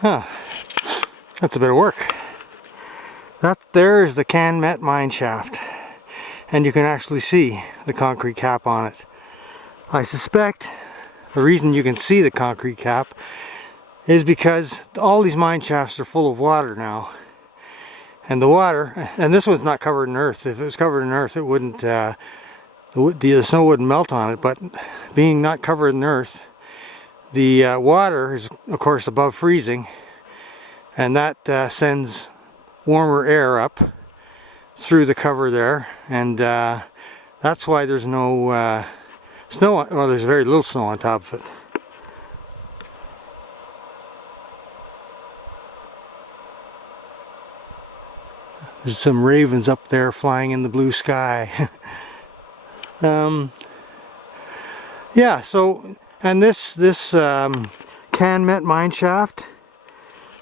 Huh. That's a bit of work. That there is the Can-Met mine shaft, and you can actually see the concrete cap on it. I suspect the reason you can see the concrete cap is because all these mine shafts are full of water now. And the water, and this one's not covered in earth. If it was covered in earth, it wouldn't, the snow wouldn't melt on it. But being not covered in earth, the water is, of course, above freezing, and that sends warmer air up through the cover there, and that's why there's no snow. Well, there's very little snow on top of it. There's some ravens up there flying in the blue sky. Yeah, so, and this Can-Met mine shaft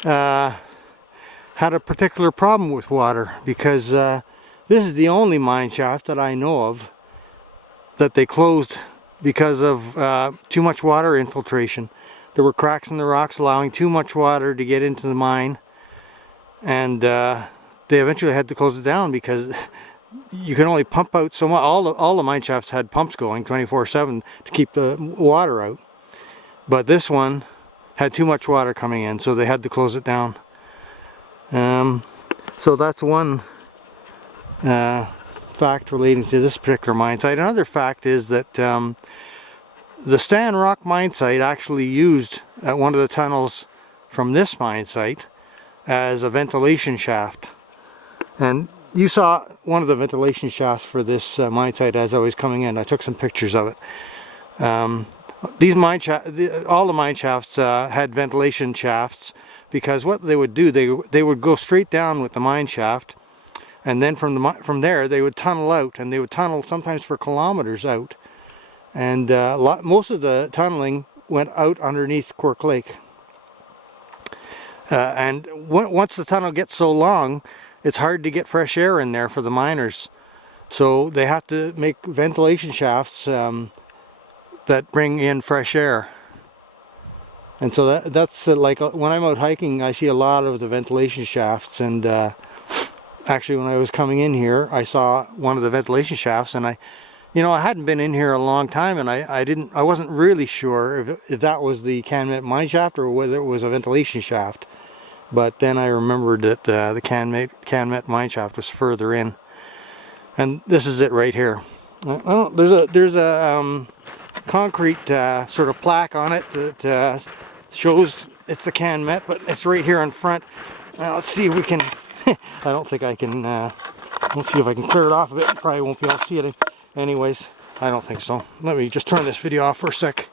had a particular problem with water, because this is the only mine shaft that I know of that they closed because of too much water infiltration. There were cracks in the rocks allowing too much water to get into the mine, and they eventually had to close it down because you can only pump out so much. All the mine shafts had pumps going 24/7 to keep the water out, but this one had too much water coming in, so they had to close it down. So that's one fact relating to this particular mine site. Another fact is that the Stan Rock mine site actually used one of the tunnels from this mine site as a ventilation shaft. And you saw one of the ventilation shafts for this mine site as I was coming in. I took some pictures of it. These all the mine shafts had ventilation shafts, because what they would do, they would go straight down with the mine shaft, and then from there they would tunnel out, and they would tunnel sometimes for kilometers out. And most of the tunneling went out underneath Quirk Lake. And once the tunnel gets so long, it's hard to get fresh air in there for the miners. So they have to make ventilation shafts that bring in fresh air. And so that's like when I'm out hiking, I see a lot of the ventilation shafts. And actually, when I was coming in here, I saw one of the ventilation shafts, and I hadn't been in here a long time, and I wasn't really sure if that was the Can-Met mine shaft or whether it was a ventilation shaft. But then I remembered that the Can-Met mine shaft was further in, and this is it right here. Well, there's a concrete sort of plaque on it that shows it's the Can-Met, but it's right here in front. Let's see if we can. I don't think I can. Let's see if I can clear it off a bit. Probably won't be able to see it. Anyways, I don't think so. Let me just turn this video off for a sec.